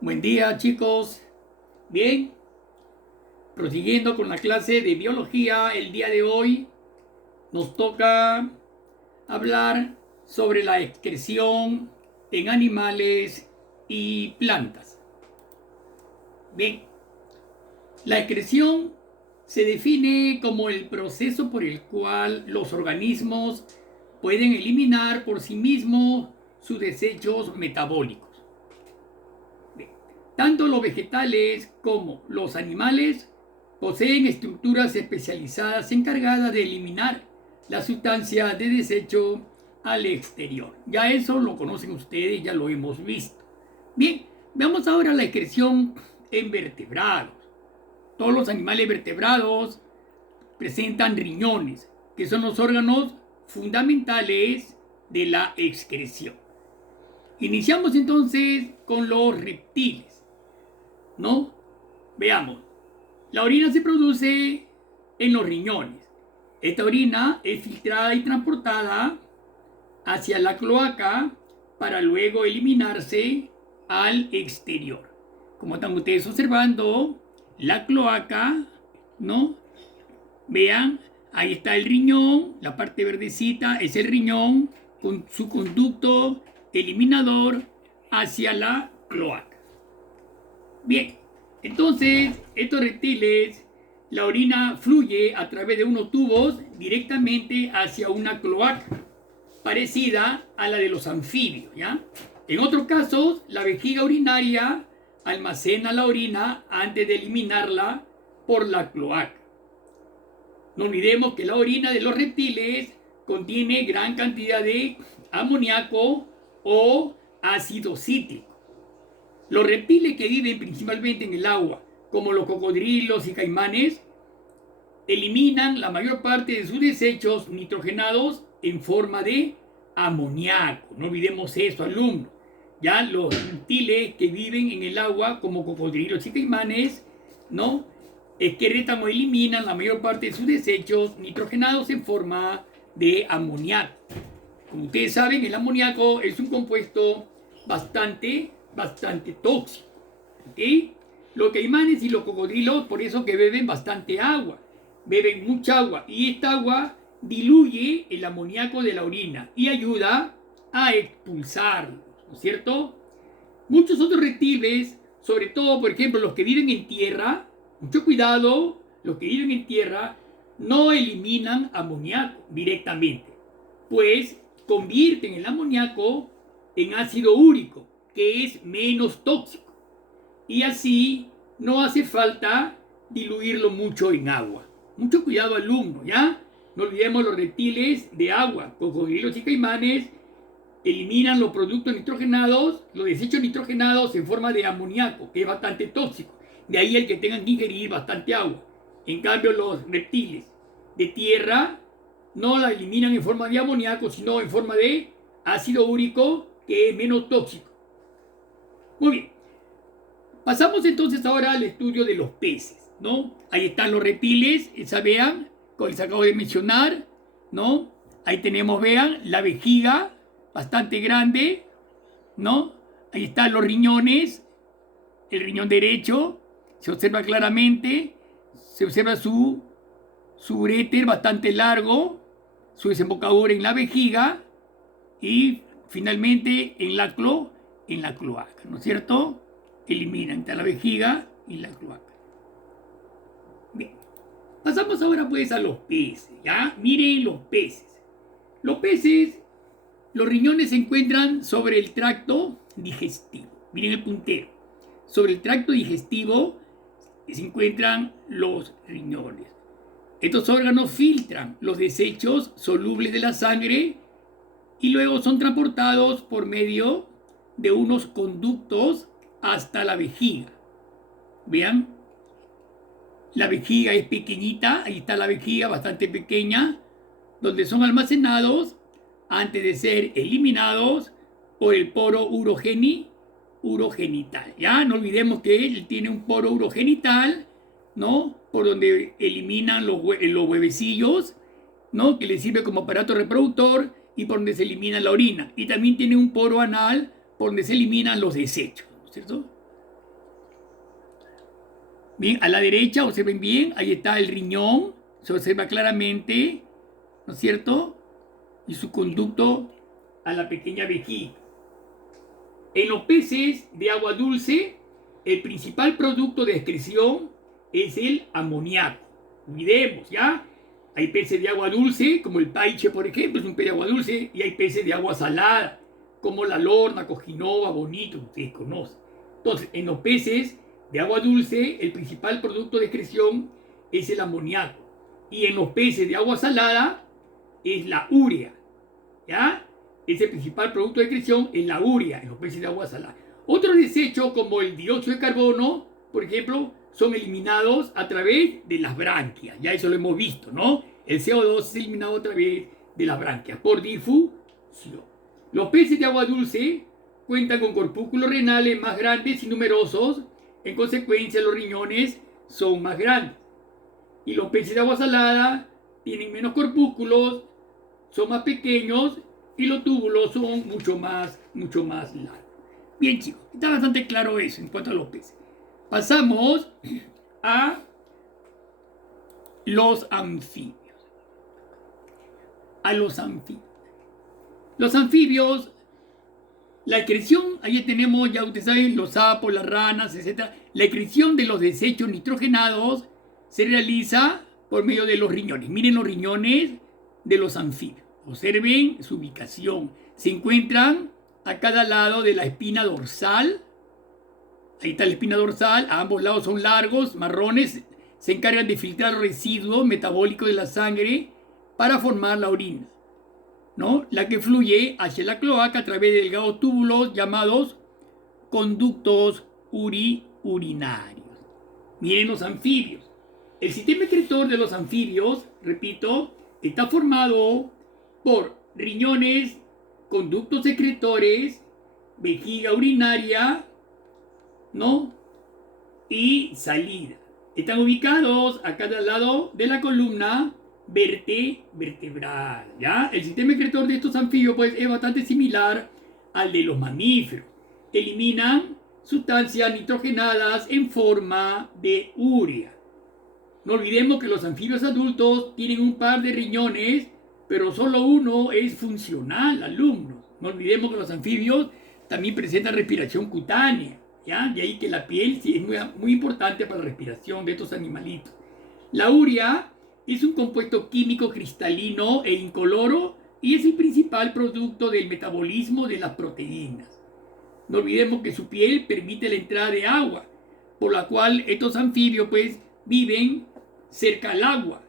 Buen día, chicos. Bien, prosiguiendo con la clase de biología, el día de hoy nos toca hablar sobre la excreción en animales y plantas. Bien, la excreción se define como el proceso por el cual los organismos pueden eliminar por sí mismos sus desechos metabólicos. Tanto los vegetales como los animales poseen estructuras especializadas encargadas de eliminar la sustancia de desecho al exterior. Ya eso lo conocen ustedes, ya lo hemos visto. Bien, veamos ahora la excreción en vertebrados. Todos los animales vertebrados presentan riñones, que son los órganos fundamentales de la excreción. Iniciamos entonces con los reptiles, ¿no? Veamos. La orina se produce en los riñones. Esta orina es filtrada y transportada hacia la cloaca para luego eliminarse al exterior. Como están ustedes observando, la cloaca, ¿no? Vean, ahí está el riñón, la parte verdecita es el riñón con su conducto eliminador hacia la cloaca. Bien, entonces estos reptiles, la orina fluye a través de unos tubos directamente hacia una cloaca, parecida a la de los anfibios, ¿ya? En otros casos, la vejiga urinaria almacena la orina antes de eliminarla por la cloaca. No olvidemos que la orina de los reptiles contiene gran cantidad de amoníaco o ácido cítrico. Los reptiles que viven principalmente en el agua, como los cocodrilos y caimanes, eliminan la mayor parte de sus desechos nitrogenados en forma de amoníaco. No olvidemos eso, alumnos. Ya los reptiles que viven en el agua, como cocodrilos y caimanes, ¿no? excretan o eliminan la mayor parte de sus desechos nitrogenados en forma de amoníaco. Como ustedes saben, el amoníaco es un compuesto bastante tóxico. ¿Okay? Los caimanes y los cocodrilos, por eso que beben bastante agua, beben mucha agua, y esta agua diluye el amoníaco de la orina y ayuda a expulsarlo, ¿no es cierto? Muchos otros reptiles, sobre todo, por ejemplo, los que viven en tierra, mucho cuidado, los que viven en tierra no eliminan amoníaco directamente, pues convierten el amoníaco en ácido úrico, que es menos tóxico, y así no hace falta diluirlo mucho en agua. Mucho cuidado, alumno, ¿ya? No olvidemos los reptiles de agua, cocodrilos y caimanes, eliminan los productos nitrogenados, los desechos nitrogenados en forma de amoníaco, que es bastante tóxico. De ahí el que tengan que ingerir bastante agua. En cambio, los reptiles de tierra no la eliminan en forma de amoníaco, sino en forma de ácido úrico, que es menos tóxico. Muy bien. Pasamos entonces ahora al estudio de los peces, ¿no? Ahí están los reptiles, esa vean, como les acabo de mencionar, ¿no? Ahí tenemos, vean, la vejiga, bastante grande, ¿no? Ahí están los riñones, el riñón derecho, se observa claramente, se observa su uréter bastante largo, su desembocadura en la vejiga y finalmente en la cloaca, ¿no es cierto? Eliminan entre la vejiga y la cloaca. Bien, pasamos ahora pues a los peces, ¿ya? Miren los peces. Los peces, los riñones se encuentran sobre el tracto digestivo. Miren el puntero. Sobre el tracto digestivo se encuentran los riñones. Estos órganos filtran los desechos solubles de la sangre y luego son transportados por medio de unos conductos hasta la vejiga. Vean, la vejiga es pequeñita, ahí está la vejiga bastante pequeña, donde son almacenados antes de ser eliminados por el poro urogenital. Ya no olvidemos que él tiene un poro urogenital, ¿no? Por donde eliminan los huevecillos, ¿no? Que le sirve como aparato reproductor y por donde se elimina la orina. Y también tiene un poro anal por donde se eliminan los desechos, ¿no es cierto? Bien, a la derecha, observen bien, ahí está el riñón, se observa claramente, ¿no es cierto? Y su conducto a la pequeña vejiga. En los peces de agua dulce, el principal producto de excreción es el amoníaco. Olvidemos, ¿ya? Hay peces de agua dulce, como el paiche, por ejemplo, es un pez de agua dulce, y hay peces de agua salada, como la lorna, cojinova, bonito, que ustedes conocen. Entonces, en los peces de agua dulce, el principal producto de excreción es el amoníaco. Y en los peces de agua salada es la urea, ¿ya? Ese principal producto de excreción es la urea en los peces de agua salada. Otros desechos, como el dióxido de carbono, por ejemplo, son eliminados a través de las branquias. Ya eso lo hemos visto, ¿no? El CO2 es eliminado a través de las branquias por difusión. Los peces de agua dulce cuentan con corpúsculos renales más grandes y numerosos. En consecuencia, los riñones son más grandes. Y los peces de agua salada tienen menos corpúsculos, son más pequeños y los túbulos son mucho más largos. Bien, chicos, está bastante claro eso en cuanto a los peces. Pasamos a los anfibios. Los anfibios, la excreción, ahí tenemos, ya ustedes saben, los sapos, las ranas, etc. La excreción de los desechos nitrogenados se realiza por medio de los riñones. Miren los riñones de los anfibios. Observen su ubicación. Se encuentran a cada lado de la espina dorsal. Ahí está la espina dorsal. A ambos lados son largos, marrones. Se encargan de filtrar residuos metabólicos de la sangre para formar la orina, ¿no? La que fluye hacia la cloaca a través de delgados túbulos llamados conductos urinarios. Miren los anfibios. El sistema excretor de los anfibios, repito, está formado por riñones, conductos excretores, vejiga urinaria, ¿no? Y salida. Están ubicados a cada lado de la columna vertebral, ¿ya? El sistema excretor de estos anfibios pues, es bastante similar al de los mamíferos. Eliminan sustancias nitrogenadas en forma de urea. No olvidemos que los anfibios adultos tienen un par de riñones, pero solo uno es funcional, alumnos. No olvidemos que los anfibios también presentan respiración cutánea, ¿ya? De ahí que la piel sí es muy importante para la respiración de estos animalitos. La urea es un compuesto químico cristalino e incoloro y es el principal producto del metabolismo de las proteínas. No olvidemos que su piel permite la entrada de agua, por la cual estos anfibios pues viven cerca al agua,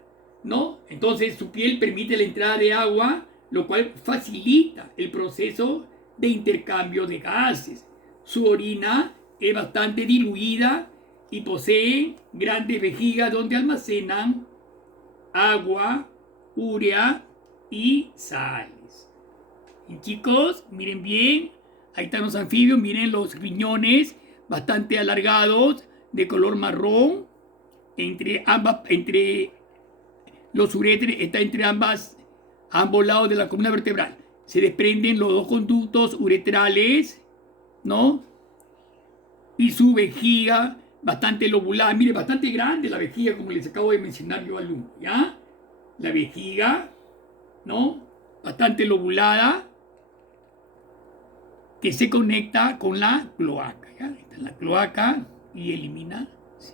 ¿no? Entonces su piel permite la entrada de agua, lo cual facilita el proceso de intercambio de gases. Su orina es bastante diluida y posee grandes vejigas donde almacenan agua, urea y sales. Y chicos, miren bien, ahí están los anfibios, miren los riñones bastante alargados, de color marrón, entre los uréteres, está entre ambos lados de la columna vertebral. Se desprenden los dos conductos uretrales, ¿no? Y su vejiga bastante lobulada, mire, bastante grande la vejiga, como les acabo de mencionar yo al uno, ¿ya? La vejiga, ¿no? Bastante lobulada, que se conecta con la cloaca, ¿ya? Está en la cloaca y elimina. Sí.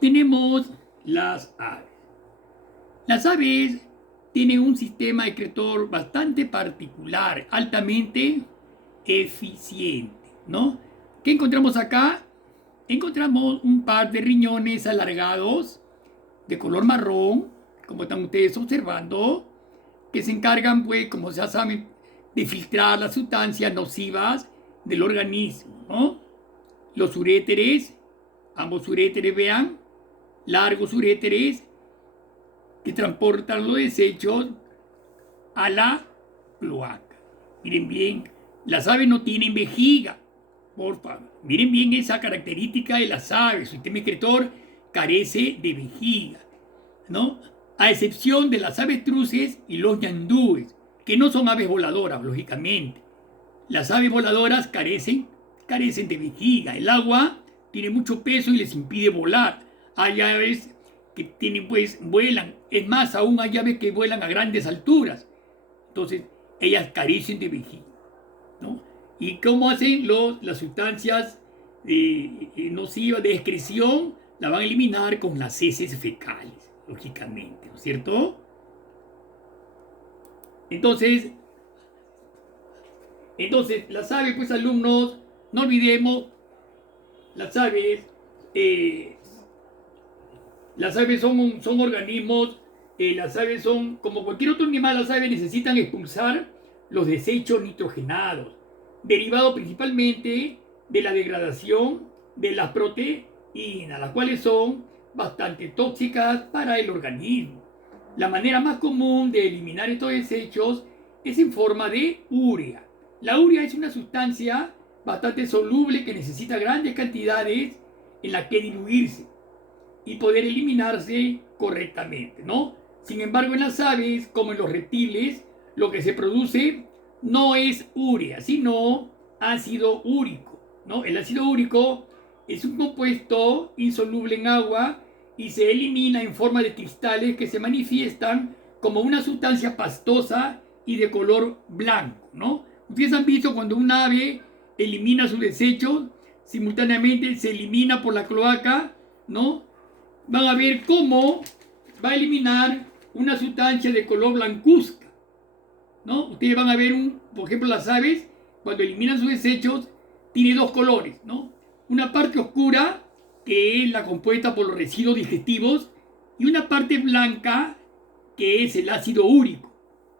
Tenemos las aves. Las aves tienen un sistema excretor bastante particular, altamente eficiente, ¿no? ¿Qué encontramos acá? Encontramos un par de riñones alargados de color marrón, como están ustedes observando, que se encargan, pues, como ya saben, de filtrar las sustancias nocivas del organismo, ¿no? Los uréteres, ambos uréteres, vean, largos uréteres que transportan los desechos a la cloaca. Miren bien, las aves no tienen vejiga, por favor. Miren bien esa característica de las aves. Su sistema excretor carece de vejiga, ¿no? A excepción de las avestruces y los ñandúes, que no son aves voladoras, lógicamente. las aves voladoras carecen de vejiga. El agua tiene mucho peso y les impide volar. Hay aves que tienen, pues, vuelan. Es más, aún hay aves que vuelan a grandes alturas. Entonces, ellas carecen de vejiga, ¿no? ¿Y cómo hacen las sustancias nocivas de excreción? La van a eliminar con las heces fecales, lógicamente, ¿no es cierto? Entonces, las aves, pues, alumnos, no olvidemos, las aves, son organismos, las aves son, como cualquier otro animal, las aves necesitan expulsar los desechos nitrogenados, derivados principalmente de la degradación de las proteínas, las cuales son bastante tóxicas para el organismo. La manera más común de eliminar estos desechos es en forma de urea. La urea es una sustancia bastante soluble que necesita grandes cantidades en la que diluirse y poder eliminarse correctamente, ¿no? Sin embargo, en las aves, como en los reptiles, lo que se produce no es urea, sino ácido úrico, ¿no? El ácido úrico es un compuesto insoluble en agua y se elimina en forma de cristales que se manifiestan como una sustancia pastosa y de color blanco, ¿no? Ustedes han visto cuando un ave elimina sus desechos, simultáneamente se elimina por la cloaca, ¿no? Van a ver cómo va a eliminar una sustancia de color blancuzca, ¿no? Ustedes van a ver, por ejemplo, las aves, cuando eliminan sus desechos, tiene dos colores, ¿no? Una parte oscura, que es la compuesta por los residuos digestivos, y una parte blanca, que es el ácido úrico,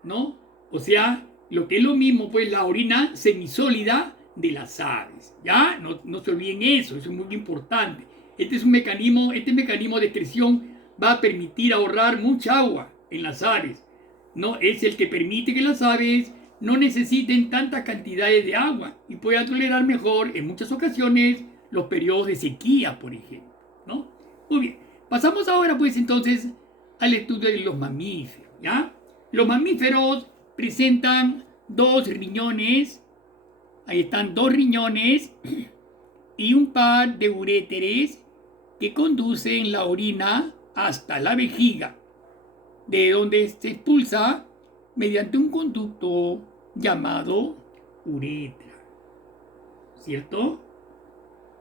¿no? O sea, lo que es lo mismo, pues, la orina semisólida de las aves, ¿ya? No se olviden eso es muy importante. Este mecanismo de excreción va a permitir ahorrar mucha agua en las aves, ¿no? Es el que permite que las aves no necesiten tantas cantidades de agua y puedan tolerar mejor en muchas ocasiones los periodos de sequía, por ejemplo, ¿no? Muy bien, pasamos ahora, pues, entonces al estudio de los mamíferos, ¿ya? Los mamíferos presentan dos riñones, ahí están dos riñones y un par de uréteres que conducen la orina hasta la vejiga, de donde se expulsa mediante un conducto llamado uretra, ¿cierto?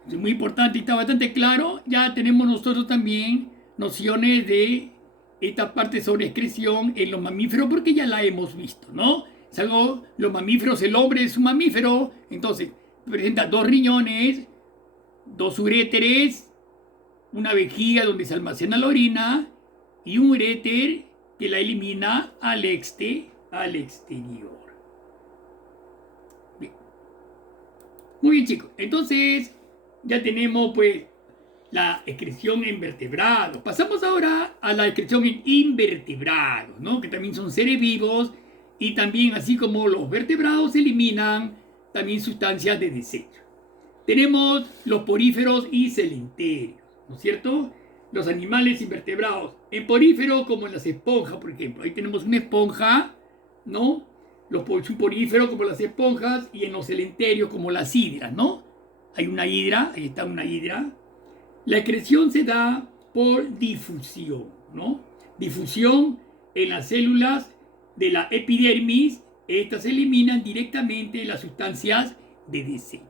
Es muy importante y está bastante claro. Ya tenemos nosotros también nociones de esta parte sobre excreción en los mamíferos porque ya la hemos visto, ¿no? Es algo, los mamíferos, el hombre es un mamífero, entonces presenta dos riñones, dos uréteres, una vejiga donde se almacena la orina y un uréter que la elimina al exterior. Bien. Muy bien, chicos. Entonces, ya tenemos, pues, la excreción en vertebrados. Pasamos ahora a la excreción en invertebrados, ¿no? Que también son seres vivos y también, así como los vertebrados, eliminan también sustancias de desecho. Tenemos los poríferos y celenterios, ¿no es cierto? Los animales invertebrados. En poríferos, como en las esponjas, por ejemplo. Ahí tenemos una esponja, ¿no? Un porífero como las esponjas y en los celenterios como las hidras, ¿no? Hay una hidra, ahí está una hidra. La excreción se da por difusión, ¿no? Difusión en las células de la epidermis. Estas eliminan directamente las sustancias de desecho.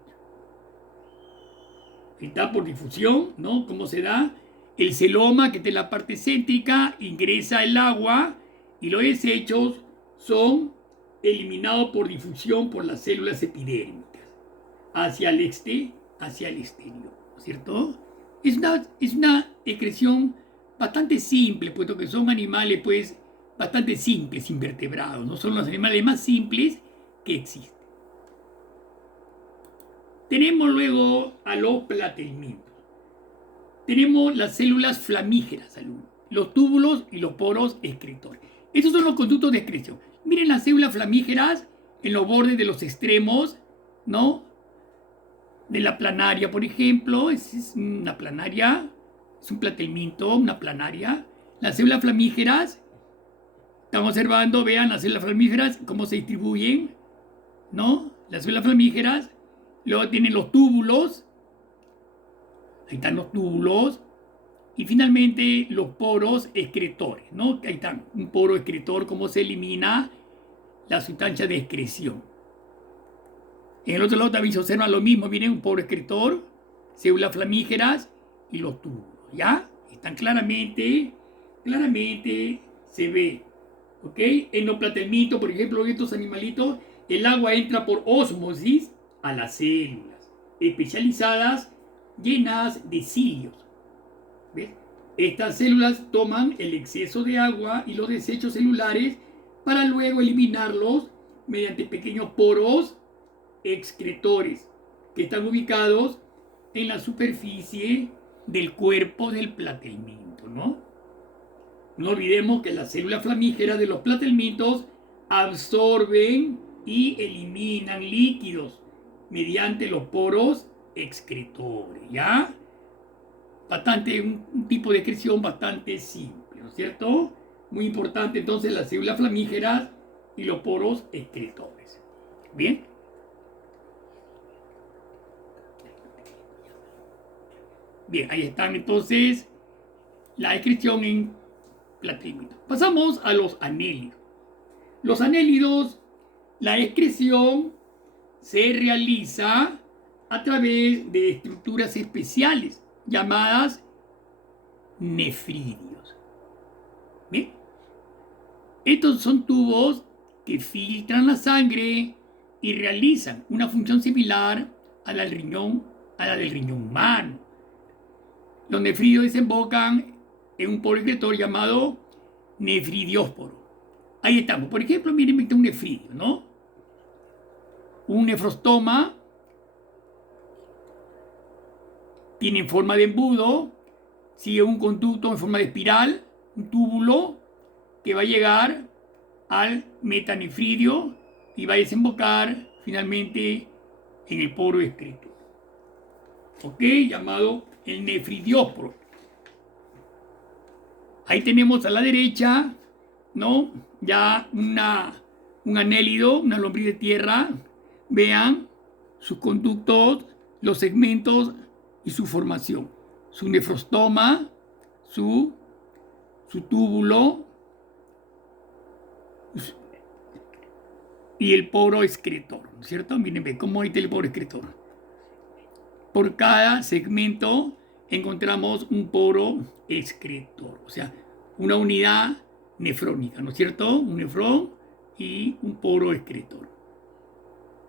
Está por difusión, ¿no? ¿Cómo se da? El celoma, que está en la parte céntrica, ingresa el agua y los desechos son eliminados por difusión por las células epidérmicas hacia el exterior, ¿cierto? Es una excreción bastante simple, puesto que son animales, pues, bastante simples, invertebrados, ¿no? Son los animales más simples que existen. Tenemos luego a los platelmintos. Tenemos las células flamígeras, los túbulos y los poros excretores. Esos son los conductos de excreción. Miren las células flamígeras en los bordes de los extremos, ¿no? De la planaria, por ejemplo, es una planaria, es un platelminto, una planaria. Las células flamígeras, estamos observando, vean las células flamígeras, cómo se distribuyen, ¿no? las células flamígeras, luego tienen los túbulos, ahí están los túbulos, y finalmente los poros excretores, ¿no? Ahí están, un poro excretor, cómo se elimina la sustancia de excreción. En el otro lado también se observa lo mismo, miren, un poro excretor, células flamígeras y los túbulos, ¿ya? Están claramente se ve, ¿ok? Endoplatelmito, por ejemplo, en estos animalitos, el agua entra por ósmosis a las células especializadas llenas de cilios. ¿Ves? Estas células toman el exceso de agua y los desechos celulares para luego eliminarlos mediante pequeños poros excretores que están ubicados en la superficie del cuerpo del platelminto, ¿no? No olvidemos que las células flamígeras de los platelmintos absorben y eliminan líquidos mediante los poros excretores, ¿ya? Bastante, un tipo de excreción bastante simple, ¿no es cierto? Muy importante entonces las células flamígeras y los poros excretores. ¿Bien? Bien, ahí están entonces la excreción en platelminto. Pasamos a los anélidos. Los anélidos, la excreción se realiza a través de estructuras especiales llamadas nefridios. ¿Bien? Estos son tubos que filtran la sangre y realizan una función similar a la del riñón humano. Los nefridios desembocan en un poro excretor llamado nefridiósporo. Ahí estamos. Por ejemplo, miren, un nefridio, ¿no? Un nefrostoma tiene forma de embudo, sigue un conducto en forma de espiral, un túbulo que va a llegar al metanefridio y va a desembocar finalmente en el poro excretor. ¿Ok? Llamado el nefridiósporo. Ahí tenemos a la derecha, ¿no? Ya un anélido, una lombriz de tierra. Vean sus conductos, los segmentos y su formación. Su nefrostoma, su túbulo y el poro excretor, ¿no es cierto? Miren, ve cómo ahí está el poro excretor. Por cada segmento encontramos un poro excretor, o sea, una unidad nefrónica, ¿no es cierto? Un nefrón y un poro excretor.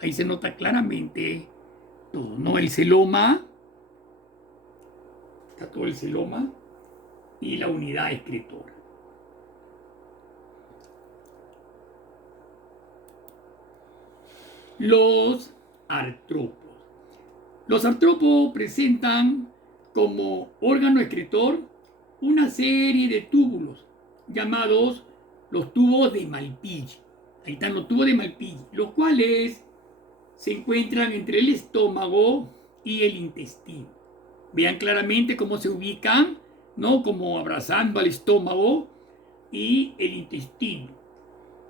Ahí se nota claramente todo, ¿no? El celoma, está todo el celoma y la unidad excretora. Los artrópodos. Los artrópodos presentan como órgano excretor una serie de túbulos llamados los tubos de Malpighi. Ahí están los tubos de Malpighi, los cuales se encuentran entre el estómago y el intestino. Vean claramente cómo se ubican, ¿no? Como abrazando al estómago y el intestino.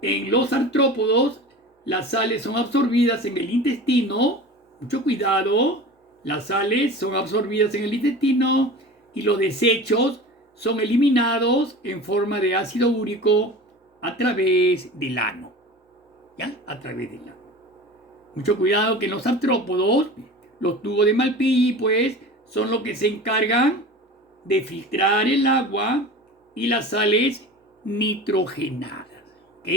En los artrópodos, las sales son absorbidas en el intestino. Mucho cuidado, las sales son absorbidas en el intestino y los desechos son eliminados en forma de ácido úrico a través del ano. ¿Ya? A través del ano. Mucho cuidado que en los artrópodos, los tubos de Malpighi, pues, son los que se encargan de filtrar el agua y las sales nitrogenadas. ¿Ok?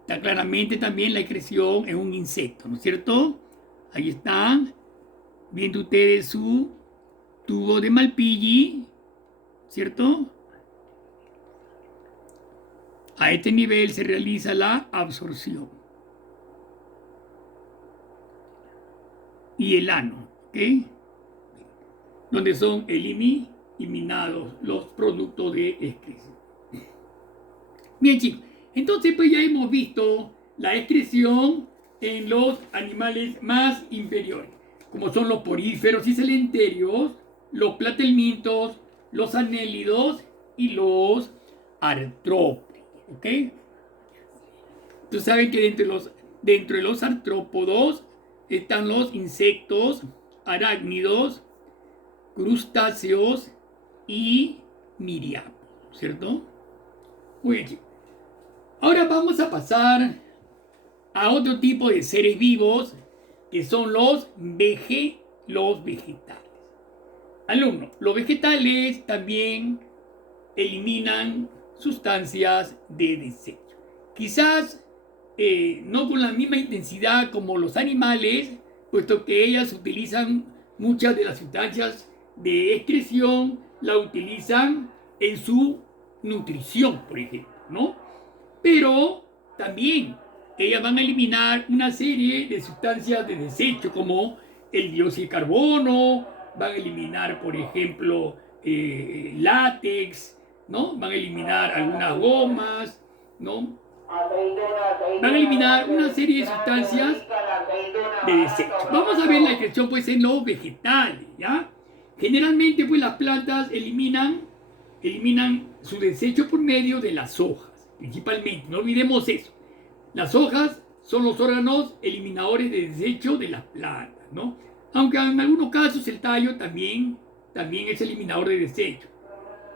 Está claramente también la excreción en un insecto, ¿no es cierto? Ahí están viendo ustedes su tubo de Malpighi, ¿cierto? A este nivel se realiza la absorción. Y el ano, ¿ok? Donde son eliminados los productos de excreción. Bien, chicos, entonces pues ya hemos visto la excreción en los animales más inferiores, como son los poríferos y celenterios, los platelmintos, los anélidos y los artrópodos, ¿ok? Ustedes saben que entre los dentro de los artrópodos están los insectos, arácnidos, crustáceos y miriápodos, ¿cierto? Muy bien. Ahora vamos a pasar a otro tipo de seres vivos que son los vegetales. Alumno, los vegetales también eliminan sustancias de desecho. Quizás no con la misma intensidad como los animales, puesto que ellas utilizan muchas de las sustancias de excreción, la utilizan en su nutrición, por ejemplo, ¿no? Pero también ellas van a eliminar una serie de sustancias de desecho, como el dióxido de carbono, van a eliminar, por ejemplo, látex, ¿no? Van a eliminar algunas gomas, ¿no? Van a eliminar una serie de sustancias de desecho. Vamos a ver la excreción pues en los vegetales, ¿ya? Generalmente pues las plantas eliminan su desecho por medio de las hojas, principalmente, no olvidemos eso. Las hojas son los órganos eliminadores de desecho de las plantas, ¿no? Aunque en algunos casos el tallo también es eliminador de desecho,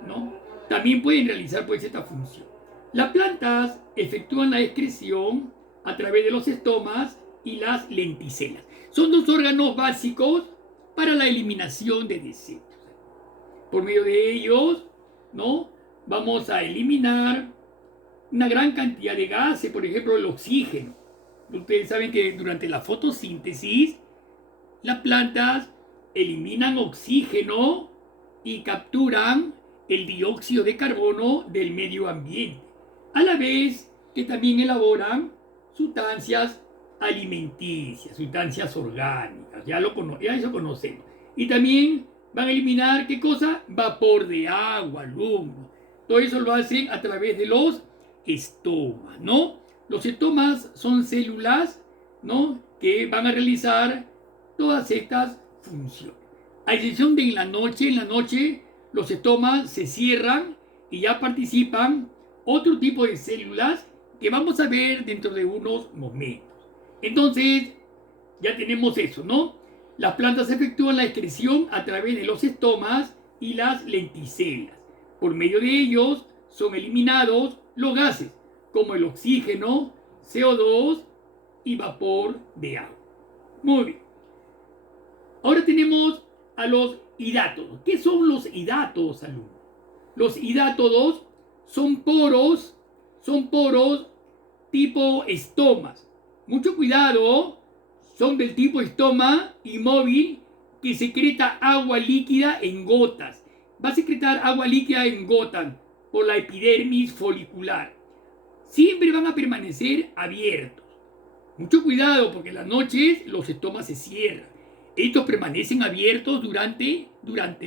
¿no? También pueden realizar pues esta función. Las plantas efectúan la excreción a través de los estomas y las lenticelas. Son dos órganos básicos para la eliminación de desechos. Por medio de ellos, ¿no? Vamos a eliminar una gran cantidad de gases, por ejemplo, el oxígeno. Ustedes saben que durante la fotosíntesis, las plantas eliminan oxígeno y capturan el dióxido de carbono del medio ambiente, a la vez que también elaboran sustancias alimenticias, sustancias orgánicas, ya eso conocemos. Y también van a eliminar, ¿qué cosa? Vapor de agua, alumno. Todo eso lo hacen a través de los estomas, ¿no? Los estomas son células, ¿no? Que van a realizar todas estas funciones. A excepción de en la noche los estomas se cierran y ya participan otro tipo de células que vamos a ver dentro de unos momentos. Entonces, ya tenemos eso, ¿no? Las plantas efectúan la excreción a través de los estomas y las lenticelas. Por medio de ellos son eliminados los gases, como el oxígeno, CO2 y vapor de agua. Muy bien. Ahora tenemos a los hidátodos. ¿Qué son los hidátodos, alumnos? Los hidátodos son poros tipo estomas. Mucho cuidado, son del tipo estoma inmóvil que secreta agua líquida en gotas. Va a secretar agua líquida en gotas por la epidermis folicular. Siempre van a permanecer abiertos. Mucho cuidado porque en las noches los estomas se cierran. Estos permanecen abiertos durante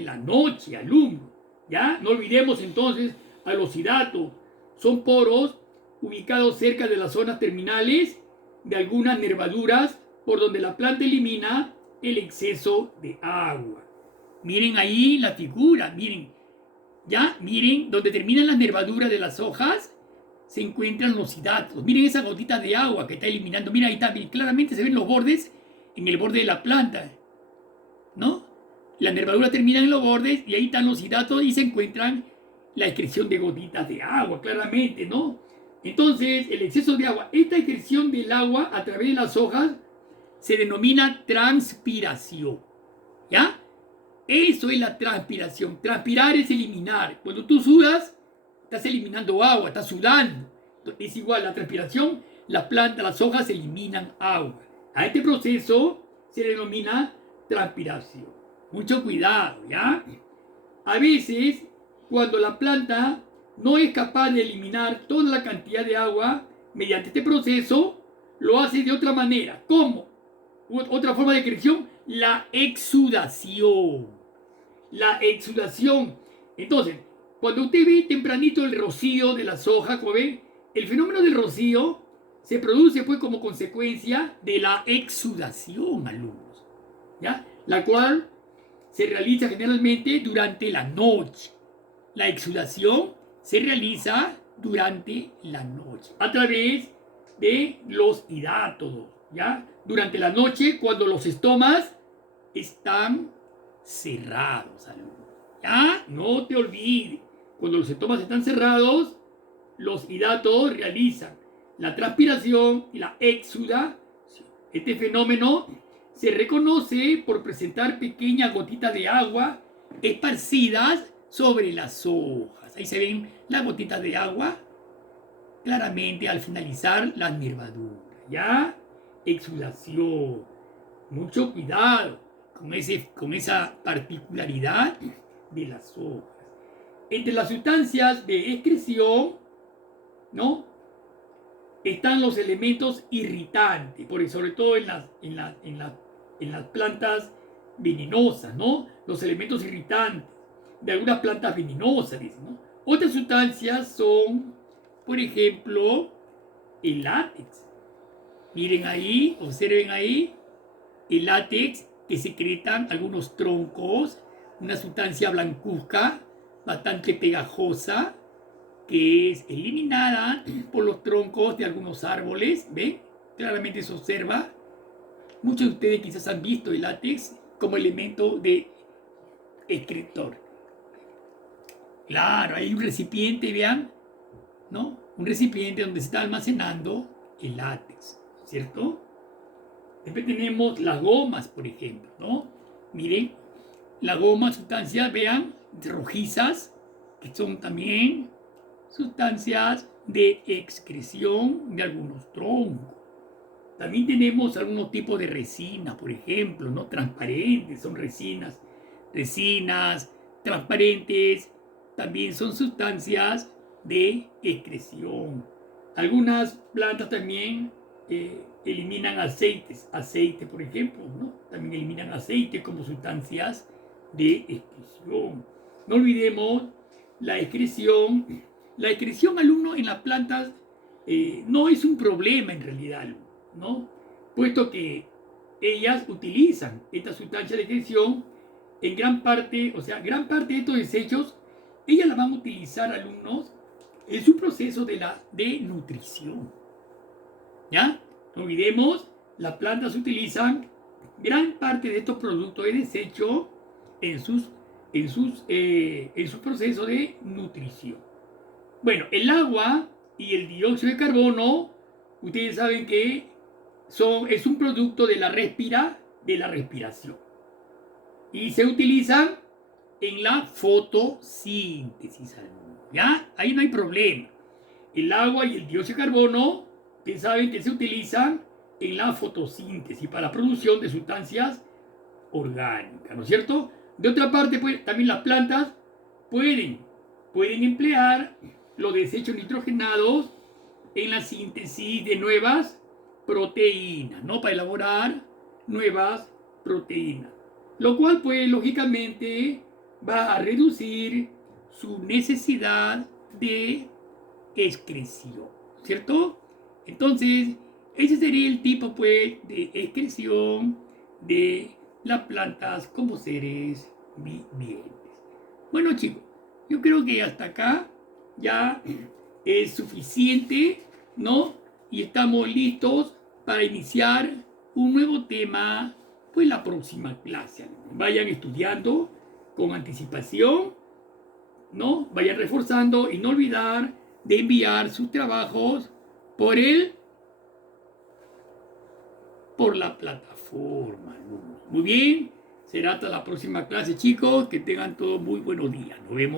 la noche, alumno. ¿Ya? No olvidemos entonces a los hidatos. Son poros ubicados cerca de las zonas terminales de algunas nervaduras por donde la planta elimina el exceso de agua. Miren ahí la figura, miren. ¿Ya? Miren, donde terminan las nervaduras de las hojas se encuentran los hidatos. Miren esa gotita de agua que está eliminando. Mira, ahí está, claramente se ven los bordes en el borde de la planta, ¿no? La nervadura termina en los bordes y ahí están los hidatos y se encuentran la excreción de gotitas de agua, claramente, ¿no? Entonces, el exceso de agua, esta excreción del agua a través de las hojas se denomina transpiración, ¿ya? Eso es la transpiración. Transpirar es eliminar. Cuando tú sudas, estás eliminando agua, estás sudando. Es igual, la transpiración, las plantas, las hojas eliminan agua. A este proceso se denomina transpiración. Mucho cuidado, ¿ya? A veces, cuando la planta no es capaz de eliminar toda la cantidad de agua mediante este proceso, lo hace de otra manera. ¿Cómo? Otra forma de excreción, la exudación. La exudación. Entonces, cuando usted ve tempranito el rocío de las hojas, como ven, el fenómeno del rocío se produce pues como consecuencia de la exudación, alumnos, ¿ya? La cual se realiza generalmente durante la noche. La exudación se realiza durante la noche a través de los hidátodos, ¿ya? Durante la noche, cuando los estomas están cerrados, alumnos. ¿Ya? No te olvides. Cuando los estomas están cerrados, los hidátodos realizan la transpiración y la exudación. Este fenómeno se reconoce por presentar pequeñas gotitas de agua esparcidas sobre las hojas. Ahí se ven las gotitas de agua claramente al finalizar la nervadura. ¿Ya? Exudación. Mucho cuidado con esa particularidad de las hojas. Entre las sustancias de excreción, ¿no?, están los elementos irritantes, sobre todo en las plantas venenosas, ¿no? Los elementos irritantes de algunas plantas venenosas, dicen, ¿no? Otras sustancias son, por ejemplo, el látex. Miren ahí, observen ahí, el látex que secretan algunos troncos, una sustancia blancuzca, bastante pegajosa, que es eliminada por los troncos de algunos árboles. ¿Ven? Claramente se observa. Muchos de ustedes quizás han visto el látex como elemento de excretor. Claro, hay un recipiente, vean, ¿no? Un recipiente donde se está almacenando el látex, ¿cierto? Después tenemos las gomas, por ejemplo, ¿no? Miren, la goma, sustancias, vean, rojizas, que son también sustancias de excreción de algunos troncos. También tenemos algunos tipos de resina, por ejemplo, ¿no? Transparentes, son resinas transparentes, también son sustancias de excreción. Algunas plantas también eliminan aceite, por ejemplo, ¿no? También eliminan aceite como sustancias de excreción. No olvidemos la excreción. La excreción, alumno, en las plantas no es un problema en realidad, ¿no? Puesto que ellas utilizan esta sustancia de excreción en gran parte, gran parte de estos desechos, ellas la van a utilizar, alumnos, en su proceso de nutrición. ¿Ya? No olvidemos, las plantas utilizan gran parte de estos productos de desecho en su proceso de nutrición. Bueno, el agua y el dióxido de carbono, ustedes saben que es un producto de la respiración. Y se utilizan en la fotosíntesis, ¿ya? Ahí no hay problema. El agua y el dióxido de carbono, ustedes saben que se utilizan en la fotosíntesis para la producción de sustancias orgánicas, ¿no es cierto? De otra parte, pues, también las plantas pueden emplear los desechos nitrogenados en la síntesis de nuevas proteínas, ¿no? Para elaborar nuevas proteínas. Lo cual, pues, lógicamente va a reducir su necesidad de excreción, ¿cierto? Entonces, ese sería el tipo, pues, de excreción de las plantas como seres vivientes. Bueno, chicos, yo creo que hasta acá ya es suficiente, ¿no? Y estamos listos para iniciar un nuevo tema, pues la próxima clase. Vayan estudiando con anticipación, ¿no? Vayan reforzando y no olvidar de enviar sus trabajos por la plataforma. Muy bien, será hasta la próxima clase, chicos. Que tengan todos muy buenos días. Nos vemos.